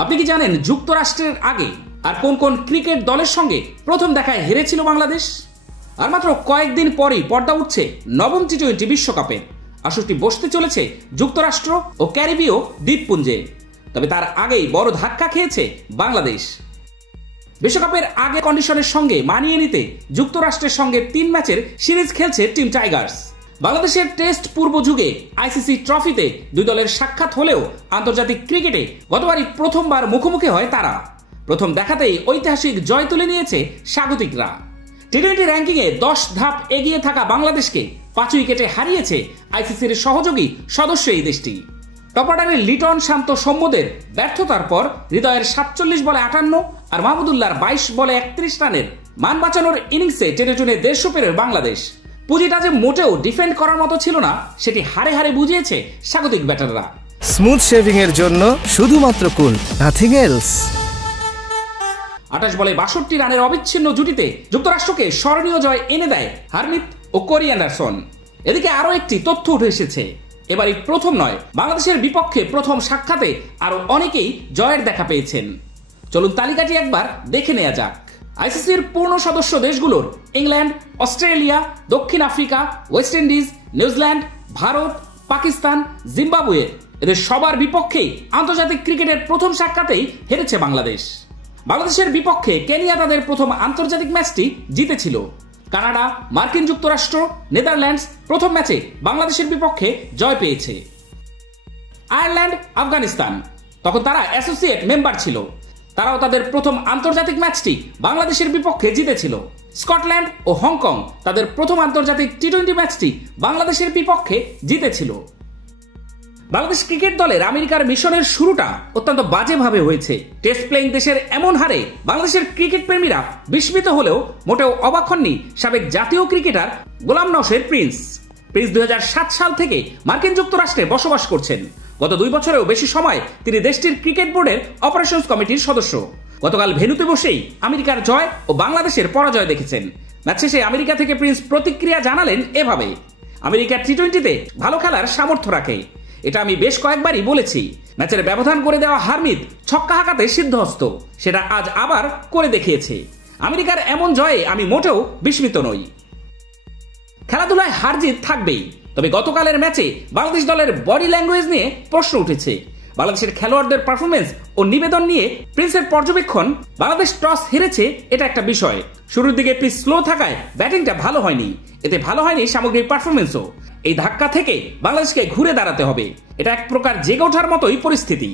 আপনি কি জানেন যুক্তরাষ্ট্রের আগে আর কোন কোন ক্রিকেট দলের সঙ্গে প্রথম দেখায় হেরেছিল বাংলাদেশ? আর মাত্র কয়েকদিন পরেই পর্দা উঠছে নবম টি-20 বিশ্বকাপের আসরটি বসতে চলেছে যুক্তরাষ্ট্র ও ক্যারিবীয় দ্বীপপুঞ্জে। তবে তার আগেই বড় ধাক্কা খেয়েছে বাংলাদেশ। বিশ্বকাপের আগে কন্ডিশনের সঙ্গে মানিয়ে নিতে যুক্তরাষ্ট্রের সঙ্গে 3 ম্যাচের সিরিজ খেলছে টিম টাইগার্স। বাংলাদেশের টেস্ট পূর্ব যুগে আইসিসি ট্রফিতে দুই দলের সাক্ষাৎ হলেও আন্তর্জাতিক ক্রিকেটে গতবারই প্রথমবার মুখোমুখি হয় তারা। প্রথম দেখাতেই ঐতিহাসিক জয় তুলে নিয়েছে স্বাগতিকরা। টি-20 র্যাঙ্কিংয়ে 10 ধাপ এগিয়ে থাকা বাংলাদেশকে 5 উইকেটে হারিয়েছে আইসিসির সহযোগী সদস্য এই দেশটি। টপ অর্ডারের লিটন, শান্ত, সৌম্যদের ব্যর্থতার পর হৃদয়ের 47 বলে 58 আর মাহমুদুল্লাহর 22 বলে 31 রানের মান বাঁচানোর ইনিংসে টেনে টুনে 150 পেরের বাংলাদেশ। পুঁজিটা যে মোটেও ডিফেন্ড করার মতো ছিল না, সেটি হারে হারে বুঝিয়েছে স্বাগতিক ব্যাটাররা। স্মুথ শেভিং এর জন্য শুধুমাত্র কুল, নাথিং এলস। 28 বলে 62 রানের অবিচ্ছিন্ন জুটিতে যুক্তরাষ্ট্রকে স্মরণীয় জয় এনে দেয় হারমিত ও কোরি অ্যান্ডারসন। এদিকে আরো একটি তথ্য উঠে এসেছে, এবারই প্রথম নয়, বাংলাদেশের বিপক্ষে প্রথম সাক্ষাতে আরো অনেকেই জয়ের দেখা পেয়েছেন। চলুন তালিকাটি একবার দেখে নেওয়া যাক। আইসিসির পূর্ণ সদস্য দেশগুলোর ইংল্যান্ড, অস্ট্রেলিয়া, দক্ষিণ Africa, West Indies, New Zealand, Bharat, Pakistan, Zimbabwe এদের সবার বিপক্ষেই আন্তর্জাতিক ক্রিকেটের প্রথম সাক্ষাতেই হেরেছে বাংলাদেশ। বাংলাদেশের বিপক্ষে কেনিয়া তাদের প্রথম আন্তর্জাতিক ম্যাচটি জিতেছিল। কানাডা, মার্কিন যুক্তরাষ্ট্র, নেদারল্যান্ডস প্রথম ম্যাচে বাংলাদেশের বিপক্ষে জয় পেয়েছে। আয়ারল্যান্ড, আফগানিস্তান তখন তারা অ্যাসোসিয়েট মেম্বার ছিল, তারাও তাদের প্রথম আন্তর্জাতিক ম্যাচটি বাংলাদেশের বিপক্ষে জিতেছিল। স্কটল্যান্ড ও হংকং তাদের প্রথম আন্তর্জাতিক টি-20 ম্যাচটি বাংলাদেশের বিপক্ষে জিতেছিল। বাংলাদেশ ক্রিকেট দলের আমেরিকার মিশনের শুরুটা অত্যন্ত বাজেভাবে হয়েছে। টেস্ট প্লেইং দেশের এমন হারে বাংলাদেশের ক্রিকেট প্রেমীরা বিস্মিত হলেও মোটেও অবাক হননি সাবেক জাতীয় ক্রিকেটার গোলাম নওশের প্রিন্স। 2007 সাল থেকে মার্কিন যুক্তরাষ্ট্রে বসবাস করছেন। গত 2 বছরেও বেশি সময় তিনি দেশটির ক্রিকেট বোর্ডের অপারেশনস কমিটির সদস্য। গতকাল ভেন্যুতে বসেই আমেরিকার জয় ও বাংলাদেশের পরাজয় দেখেছেন। ম্যাচ শেষে আমেরিকা থেকে প্রিন্স প্রতিক্রিয়া জানালেন এভাবে: আমেরিকার টি-20তে ভালো খেলার সামর্থ্য রাখে, এটা আমি বেশ কয়েকবারই বলেছি। ম্যাচের ব্যবধান করে দেওয়া হারমিত ছক্কা হাঁকাতে সিদ্ধহস্ত, সেটা আজ আবার করে দেখিয়েছে। আমেরিকার এমন জয়ে আমি মোটেও বিস্মিত নই। খেলাধুলায় হার জিত থাকবেই, তবে গতকালের ম্যাচে বাংলাদেশ দলের বডি ল্যাঙ্গুয়েজ নিয়ে প্রশ্ন উঠেছে। বাংলাদেশের খেলোয়াড়দের পারফরমেন্স ও নিবেদন নিয়ে প্রিন্সের পর্যবেক্ষণ, বাংলাদেশ টস হেরেছে এটা একটা বিষয়। শুরুর দিকে পিচ স্লো থাকায় ব্যাটিংটা ভালো হয়নি, এতে ভালো হয়নি সামগ্রিক পারফরমেন্সও। এই ধাক্কা থেকে বাংলাদেশকে ঘুরে দাঁড়াতে হবে, এটা এক প্রকার জেগে ওঠার মতোই পরিস্থিতি।